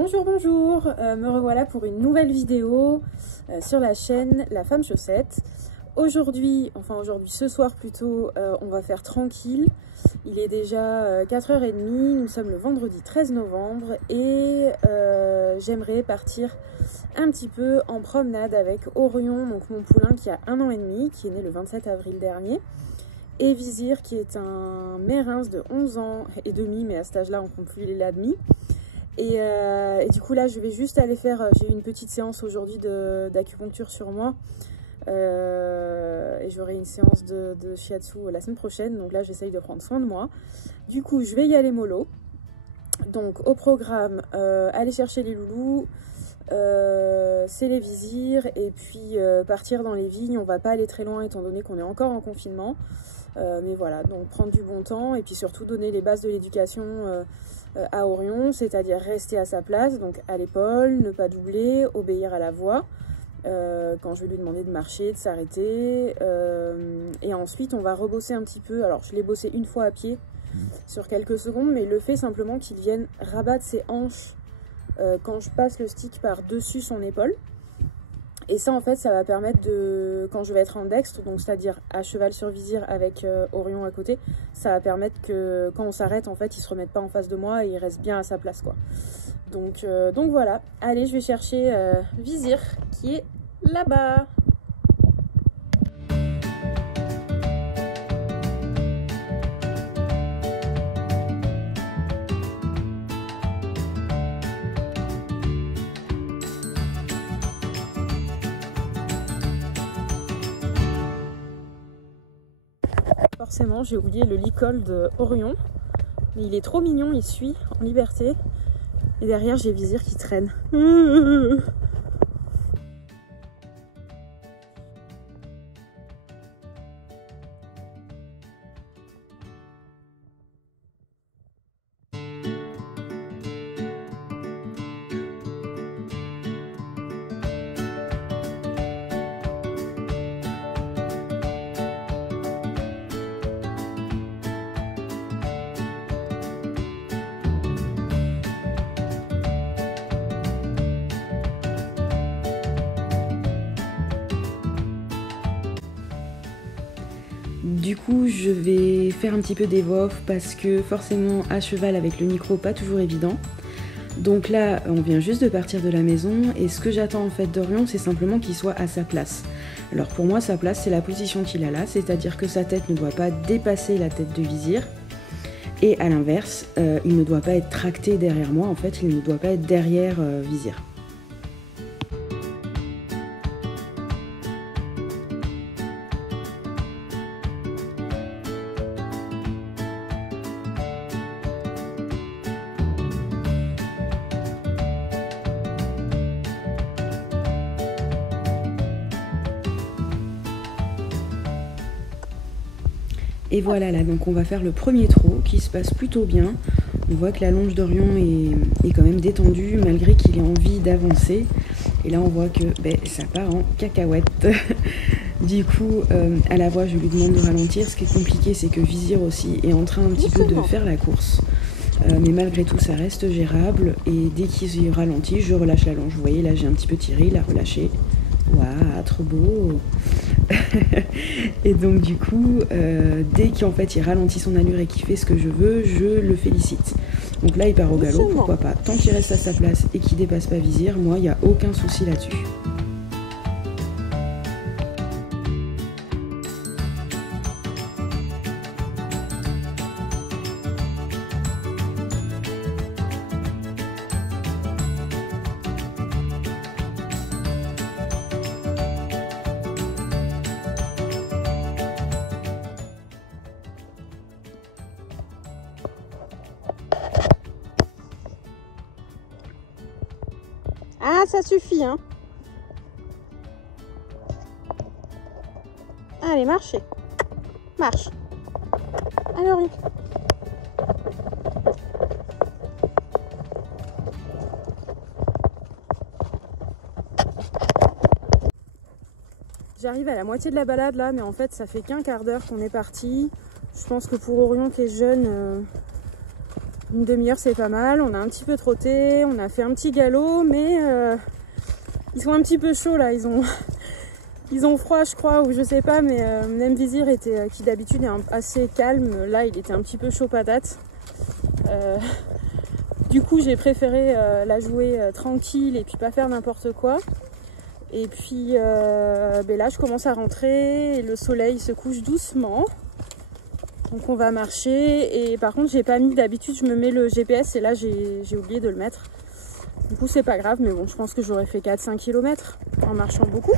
Bonjour, bonjour, me revoilà pour une nouvelle vidéo sur la chaîne La Femme Chaussette. Aujourd'hui, ce soir plutôt, on va faire tranquille. Il est déjà 4h30, nous sommes le vendredi 13 novembre et j'aimerais partir un petit peu en promenade avec Orion, donc mon poulain qui a 1 an et demi, qui est né le 27 avril dernier. Et Vizir qui est un mérins de 11 ans et demi, mais à cet âge-là on compte plus les là demi. Et du coup là je vais juste aller faire, j'ai eu une petite séance aujourd'hui d'acupuncture sur moi et j'aurai une séance de shiatsu la semaine prochaine, donc là j'essaye de prendre soin de moi. Du coup je vais y aller mollo, donc au programme aller chercher les loulous, c'est les visirs et puis partir dans les vignes. On va pas aller très loin étant donné qu'on est encore en confinement, mais voilà, donc prendre du bon temps et puis surtout donner les bases de l'éducation à Orion, c'est-à-dire rester à sa place, donc à l'épaule, ne pas doubler, obéir à la voix quand je vais lui demander de marcher, de s'arrêter, et ensuite on va rebosser un petit peu. Alors je l'ai bossé une fois à pied sur quelques secondes, mais le fait simplement qu'il vienne rabattre ses hanches quand je passe le stick par dessus son épaule. Et ça en fait ça va permettre de, quand je vais être en dextre, donc c'est-à-dire à cheval sur Vizir avec Orion à côté, ça va permettre que quand on s'arrête en fait il se remette pas en face de moi et il reste bien à sa place quoi. Donc voilà, allez je vais chercher Vizir qui est là-bas. Forcément, j'ai oublié le licol de Orion, mais il est trop mignon, il suit en liberté. Et derrière, j'ai Vizir qui traîne. Du coup, je vais faire un petit peu des voix off parce que forcément à cheval avec le micro, pas toujours évident. Donc là, on vient juste de partir de la maison et ce que j'attends en fait d'Orion, c'est simplement qu'il soit à sa place. Alors pour moi, sa place, c'est la position qu'il a là, c'est-à-dire que sa tête ne doit pas dépasser la tête de Vizir. Et à l'inverse, il ne doit pas être tracté derrière moi, en fait, il ne doit pas être derrière Vizir. Et voilà là, donc on va faire le premier trot qui se passe plutôt bien. On voit que la longe d'Orion est quand même détendue malgré qu'il ait envie d'avancer. Et là on voit que ça part en cacahuète. Du coup, à la voix je lui demande de ralentir. Ce qui est compliqué c'est que Vizir aussi est en train un petit peu de faire la course. Mais malgré tout ça reste gérable. Et dès qu'il ralentit, je relâche la longe. Vous voyez là j'ai un petit peu tiré, il a relâché. Waouh, trop beau. Et donc du coup, dès qu'en fait il ralentit son allure et qu'il fait ce que je veux, je le félicite. Donc là il part au galop, pourquoi pas. Tant qu'il reste à sa place et qu'il dépasse pas Vizir, moi il n'y a aucun souci là-dessus. Ah, ça suffit, hein. Allez, marchez. Marche. Alors, j'arrive à la moitié de la balade là, mais en fait, ça fait qu'1 quart d'heure qu'on est parti. Je pense que pour Orion qui est jeune, Une demi-heure c'est pas mal, on a un petit peu trotté, on a fait un petit galop, mais ils sont un petit peu chauds là, ils ont froid je crois, ou je sais pas, mais même Vizir était, qui d'habitude est assez calme, là il était un petit peu chaud patate. Du coup j'ai préféré la jouer tranquille et puis pas faire n'importe quoi. Et puis ben là je commence à rentrer et le soleil se couche doucement. Donc on va marcher, et par contre j'ai pas mis, d'habitude je me mets le GPS et là j'ai oublié de le mettre. Du coup c'est pas grave, mais bon je pense que j'aurais fait 4-5 km en marchant beaucoup.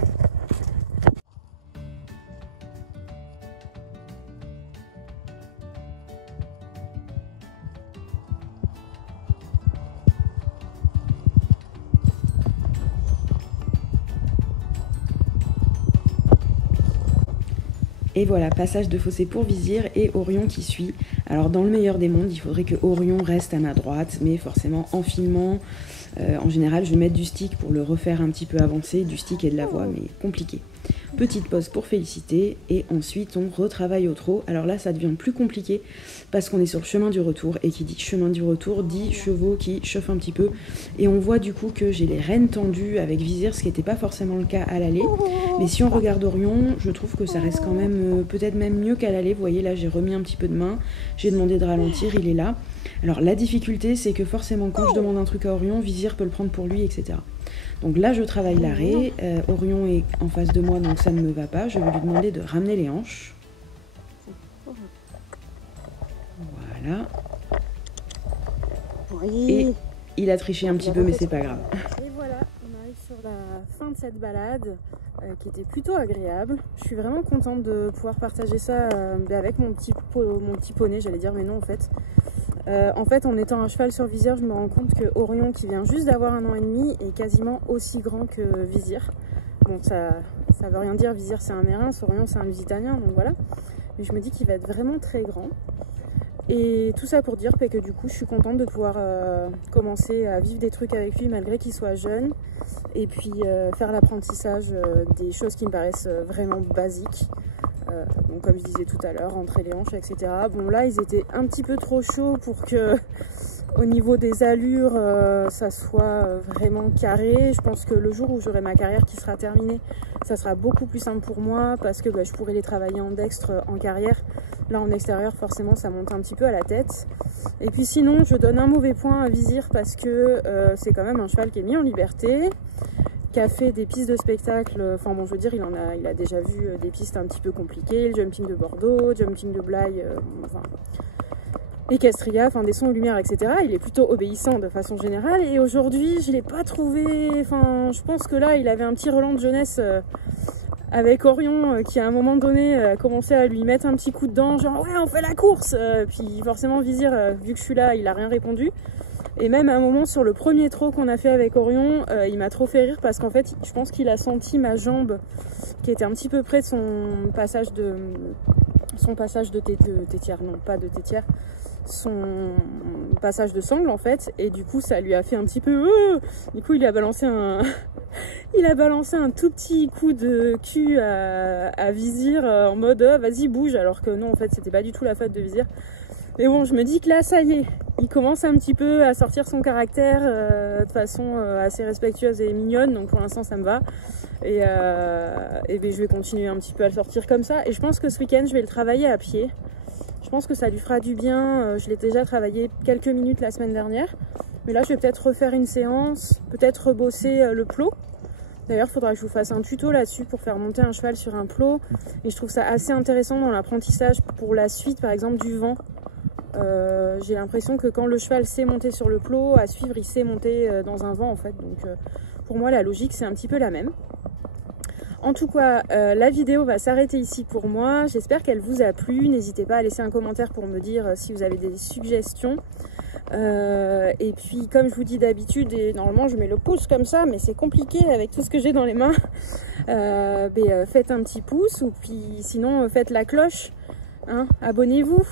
Et voilà, passage de fossé pour Vizir et Orion qui suit. Alors dans le meilleur des mondes, il faudrait que Orion reste à ma droite, mais forcément en filmant, en général je vais mettre du stick pour le refaire un petit peu avancer, du stick et de la voix, mais compliqué. Petite pause pour féliciter, et ensuite on retravaille au trot. Alors là ça devient plus compliqué parce qu'on est sur le chemin du retour, et qui dit chemin du retour dit chevaux qui chauffent un petit peu, et on voit du coup que j'ai les rênes tendues avec Vizir, ce qui n'était pas forcément le cas à l'aller. Mais si on regarde Orion, je trouve que ça reste quand même peut-être même mieux qu'à l'aller. Vous voyez là j'ai remis un petit peu de main, j'ai demandé de ralentir, il est là. Alors la difficulté c'est que forcément quand je demande un truc à Orion, Vizir peut le prendre pour lui, etc. Donc là je travaille l'arrêt, Orion est en face de moi donc ça ne me va pas, je vais lui demander de ramener les hanches. Voilà. Oui. Et il a triché un petit peu, mais c'est pas grave. Et voilà, on arrive sur la fin de cette balade qui était plutôt agréable. Je suis vraiment contente de pouvoir partager ça avec mon petit poney, j'allais dire, mais non en fait. En fait, en étant un cheval sur Vizir, je me rends compte que Orion, qui vient juste d'avoir 1 an et demi, est quasiment aussi grand que Vizir. Bon, ça veut rien dire, Vizir c'est un Mérin, Orion c'est un Lusitanien, donc voilà. Mais je me dis qu'il va être vraiment très grand. Et tout ça pour dire que du coup je suis contente de pouvoir commencer à vivre des trucs avec lui malgré qu'il soit jeune, et puis faire l'apprentissage des choses qui me paraissent vraiment basiques. Donc comme je disais tout à l'heure, rentrer les hanches, etc. Bon là ils étaient un petit peu trop chauds pour que au niveau des allures ça soit vraiment carré. Je pense que le jour où j'aurai ma carrière qui sera terminée, ça sera beaucoup plus simple pour moi, parce que je pourrai les travailler en dextre en carrière. Là en extérieur forcément ça monte un petit peu à la tête. Et puis sinon je donne un mauvais point à Vizir parce que c'est quand même un cheval qui est mis en liberté, qui a fait des pistes de spectacle, enfin bon je veux dire il a déjà vu des pistes un petit peu compliquées, le jumping de Bordeaux, jumping de Blaye, enfin Equestria, enfin des sons et lumières, etc. Il est plutôt obéissant de façon générale, et aujourd'hui je l'ai pas trouvé, enfin je pense que là il avait un petit relent de jeunesse avec Orion qui à un moment donné a commencé à lui mettre un petit coup de dent, genre ouais on fait la course, puis forcément Vizir vu que je suis là il a rien répondu. Et même à un moment sur le premier trot qu'on a fait avec Orion, il m'a trop fait rire parce qu'en fait je pense qu'il a senti ma jambe qui était un petit peu près de son passage de tétière, non pas de tétière, son passage de sangle en fait, et du coup ça lui a fait un petit peu du coup il a balancé un tout petit coup de cul à Vizir en mode vas-y bouge, alors que non en fait c'était pas du tout la faute de Vizir. Mais bon je me dis que là ça y est, il commence un petit peu à sortir son caractère de façon assez respectueuse et mignonne, donc pour l'instant ça me va, et ben, je vais continuer un petit peu à le sortir comme ça, et je pense que ce week-end je vais le travailler à pied. Je pense que ça lui fera du bien. Je l'ai déjà travaillé quelques minutes la semaine dernière, mais là je vais peut-être refaire une séance, peut-être rebosser le plot. D'ailleurs il faudra que je vous fasse un tuto là-dessus pour faire monter un cheval sur un plot, et je trouve ça assez intéressant dans l'apprentissage pour la suite, par exemple du vent. J'ai l'impression que quand le cheval sait monter sur le plot, à suivre il sait monter dans un vent en fait, donc pour moi la logique c'est un petit peu la même. En tout cas, la vidéo va s'arrêter ici pour moi. J'espère qu'elle vous a plu. N'hésitez pas à laisser un commentaire pour me dire si vous avez des suggestions. Et puis, comme je vous dis d'habitude, et normalement je mets le pouce comme ça, mais c'est compliqué avec tout ce que j'ai dans les mains. Faites un petit pouce, ou puis sinon faites la cloche. Hein, abonnez-vous.